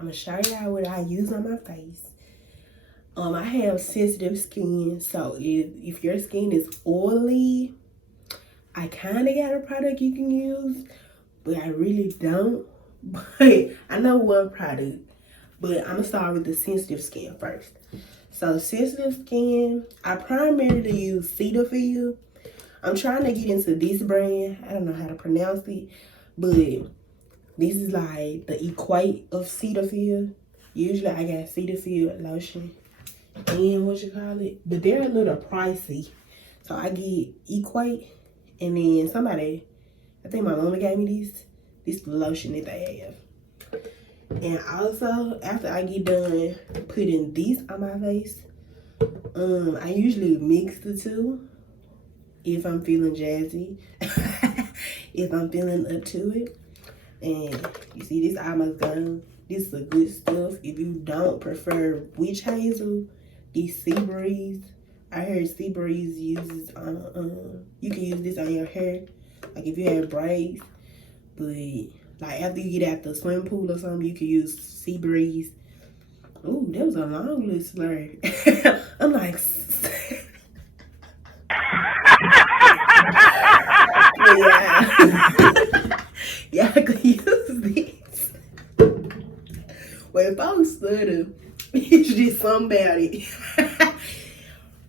I'm gonna show y'all what I use on my face. I have sensitive skin, so if your skin is oily, I kind of got a product you can use, but I really don't. But I know one product, but I'm gonna start with the sensitive skin first. So sensitive skin, I primarily use Cetaphil. I'm trying to get into this brand. I don't know how to pronounce it, but this is like the equate of Cetaphil. Usually I got Cetaphil lotion and what you call it, but they're a little pricey. So I get equate, and then somebody, I think my mama gave me this. This is the lotion that they have. And also, after I get done putting this on my face, I usually mix the two if I'm feeling jazzy, if I'm feeling up to it. And you see, this almost gone. This is a good stuff. If you don't prefer witch hazel, this sea breeze. I heard sea breeze uses on, you can use this on your hair, like if you have braids. But like after you get out the swimming pool or something, you can use sea breeze. Ooh, that was a long list slur. I'm like, yeah, y'all could use this. When folks stutter, it's just something about it.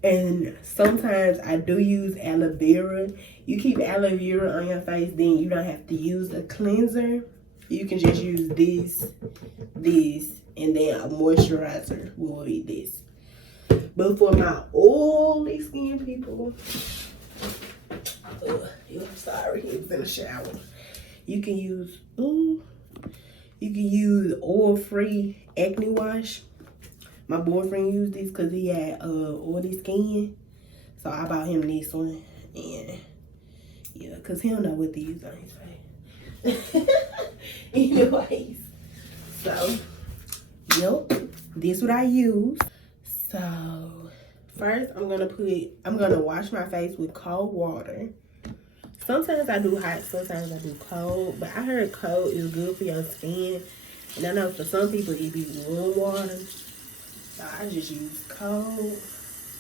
And sometimes I do use aloe vera. You keep aloe vera on your face, then you don't have to use a cleanser. You can just use this, and then a moisturizer will be this. But for my oily skin people, I'm sorry, it was in the shower. You can use oil-free acne wash. My boyfriend used this because he had oily skin, so I bought him this one. And yeah, because he don't know what to use on his face. Anyways, so yep, this what I use. So first I'm gonna wash my face with cold water. Sometimes I do hot, sometimes I do cold, but I heard cold is good for your skin. And I know for some people it be warm water. So I just use cold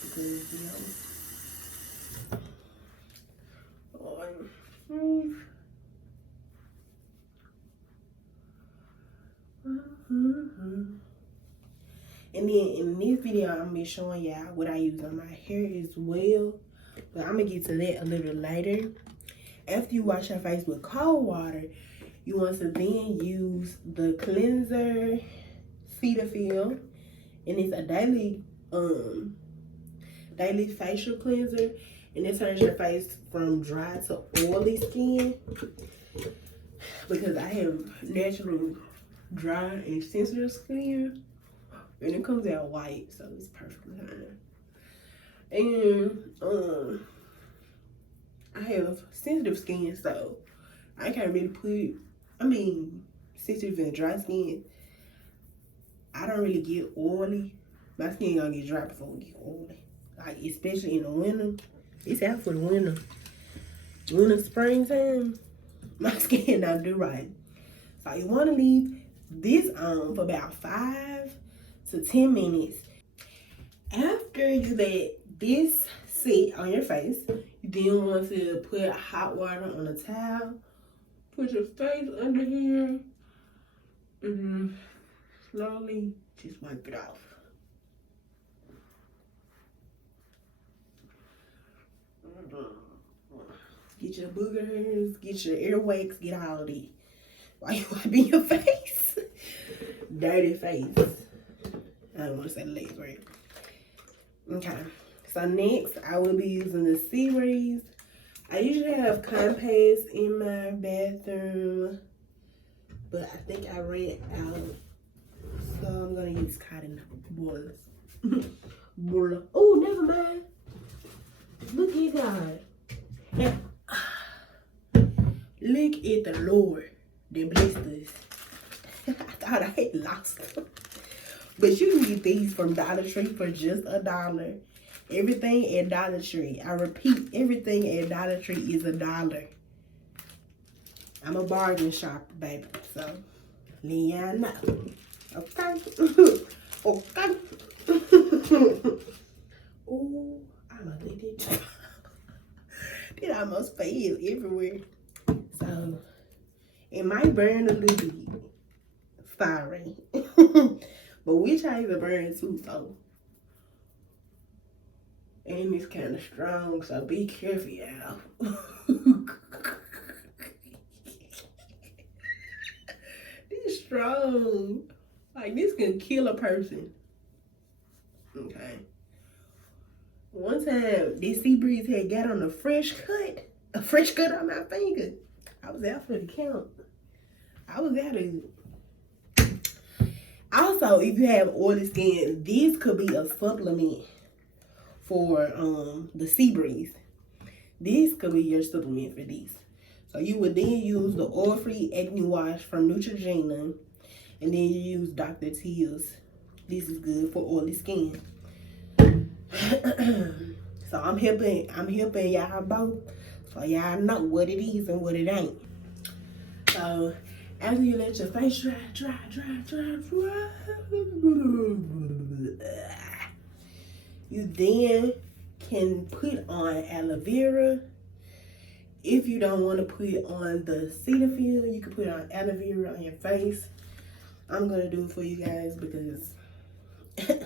because, you know, and then in this video, I'm gonna be showing y'all what I use on my hair as well. But I'm gonna get to that a little later. After you wash your face with cold water, you want to then use the cleanser, Cetaphil, and it's a daily facial cleanser, and it turns your face from dry to oily skin. Because I have natural dry and sensitive skin, and it comes out white, so it's perfectly fine. And I have sensitive skin, so I can't really sensitive and dry skin. I don't really get oily. My skin gonna get dry before it get oily. Like, especially in the winter. It's out for the winter. Winter, springtime, my skin don't do right. So you wanna leave this on for about 5 to 10 minutes. After you let this sit on your face, you then want to put hot water on a towel. Put your face under here, and slowly just wipe it off. Get your booger hairs, get your earwax, get all of it. While you wiping your face. Dirty face. I don't want to say the legs right. Okay. So next, I will be using the Sea Breeze. I usually have compass in my bathroom, but I think I ran out. So I'm going to use cotton balls. Oh, never mind. Look at God. Look at the Lord. The blisters. I thought I had lost them. But you can get these from Dollar Tree for just $1. Everything at Dollar Tree. I repeat, everything at Dollar Tree is $1. I'm a bargain shopper, baby. So, let y'all know. Okay. Okay. Oh, I almost did it. It almost fell everywhere. So it might burn a little bit. Sorry. But we try to burn too, so. And it's kind of strong, so be careful, y'all. It's strong. Like, this can kill a person. Okay. One time, this sea breeze had got on a fresh cut on my finger. I was out for the count. I was out of it. Also, if you have oily skin, this could be a supplement for the sea breeze. This could be your supplement for this. So you would then use the oil-free acne wash from Neutrogena, and then you use Dr. Teal's. This is good for oily skin. So I'm helping y'all both, so y'all know what it is and what it ain't. So after you let your face dry, you then can put on aloe vera. If you don't want to put on the Cetaphil, you can put on aloe vera on your face. I'm gonna do it for you guys because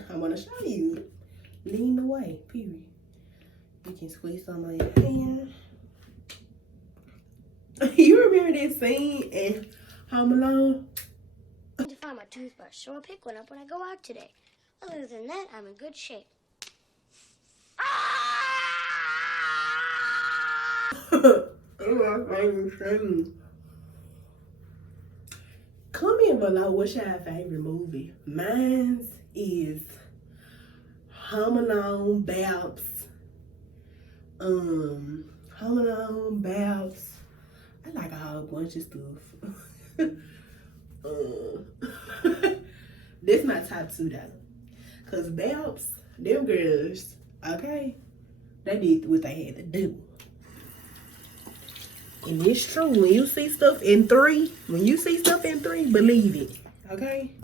I want to show you. Lean away, period. You can squeeze some on your hand. You remember that scene in Home Alone? I need to find my toothbrush, so I'll pick one up when I go out today. Other than that, I'm in good shape. Comment below what's your favorite movie. Mine is Home Alone, Babs. Home Alone, Babs. I like a whole bunch of stuff. This my top two though. Cause Babs, them girls, okay, they did what they had to do. And it's true, when you see stuff in 3, believe it, okay?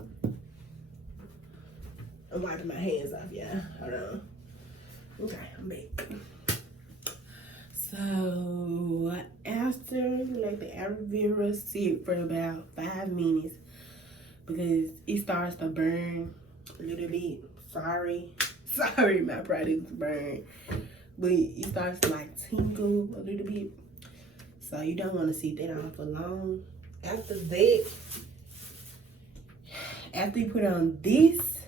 I'm wiping my hands off, y'all. Hold on. Okay, I'm back. So, after you let the aloe vera sit for about 5 minutes, because it starts to burn a little bit. Sorry, my products burn. But it starts to like tingle a little bit. So you don't want to sit that on for long. After that, after you put on this,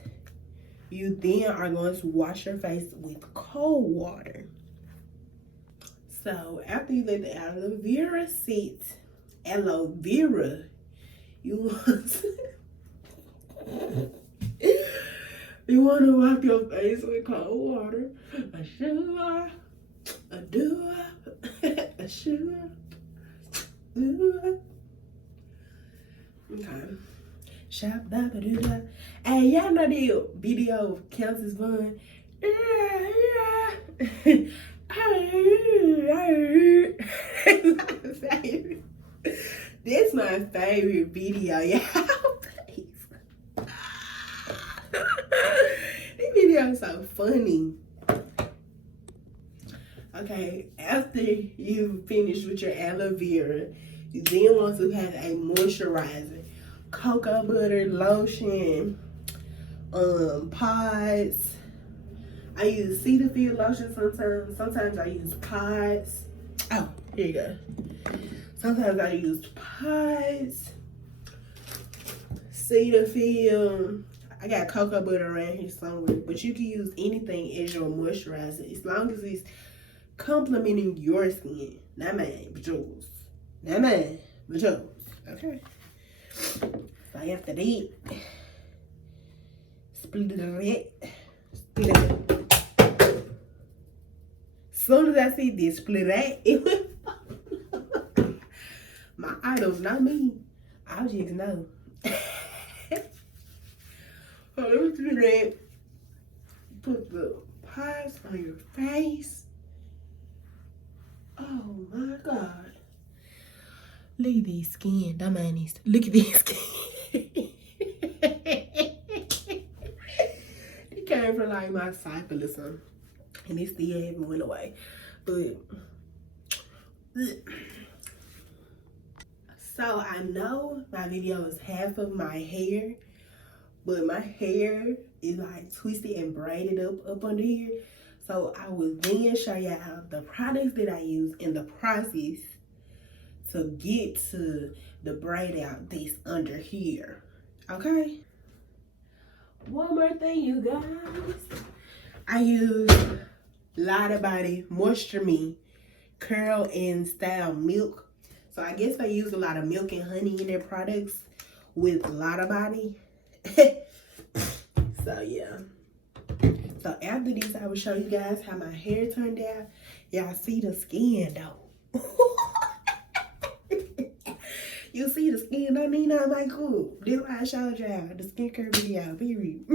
you then are going to wash your face with cold water. So after you let the aloe vera sit, you want to wipe your face with cold water. A sugar, a do, a sugar. Okay. Shop dabba doo da. Hey, y'all know the video counts as fun. This my favorite video, y'all. This video is so funny. Okay, after you finish with your aloe vera, you then want to have a moisturizer. Cocoa butter, lotion, pods. I use Cetaphil lotion sometimes. Sometimes I use pods. Oh, here you go. Sometimes I use pods, Cetaphil. I got cocoa butter around here somewhere, but you can use anything as your moisturizer as long as it's complementing your skin. Not mine, but yours. Not mine, but yours. Okay. So after that, split it. Soon as I see this split it went. My idols, not me. I just know. So let's do that. Put the pies on your face. Oh my God. Look at this skin, dumbass. Look at this skin. like my cycle or something. And it still haven't went away. But so I know my video is half of my hair, but my hair is like twisted and braided up under here. So I will then show y'all the products that I use in the process to get to the braid out that's under here. Okay? One more thing, you guys. I use Lada Body Moisture Me Curl and Style Milk. So I guess they use a lot of milk and honey in their products with Lada Body. So yeah. So after this, I will show you guys how my hair turned out. Y'all see the skin though. You see the skin, don't need no makeup. This is why I showed y'all the skincare video, period.